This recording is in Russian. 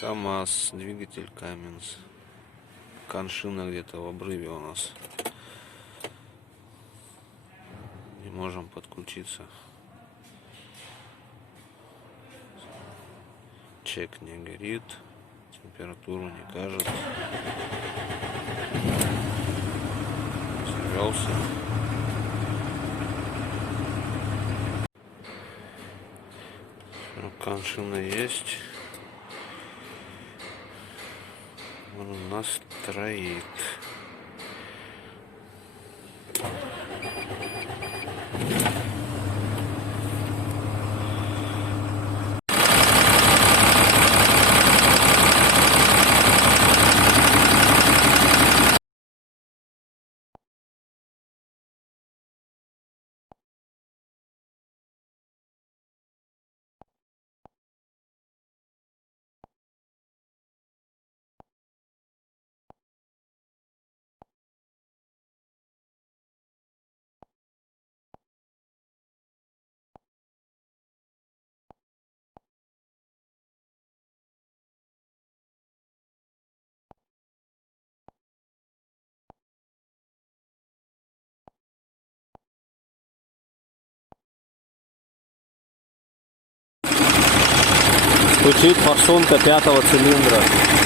КамАЗ, двигатель Каменс. Коншина где-то в обрыве у нас. Не можем подключиться. Чек не горит. Температуру не кажет. Завелся. Коншина есть. Он у нас строит. Стучит форсунка 5-го цилиндра.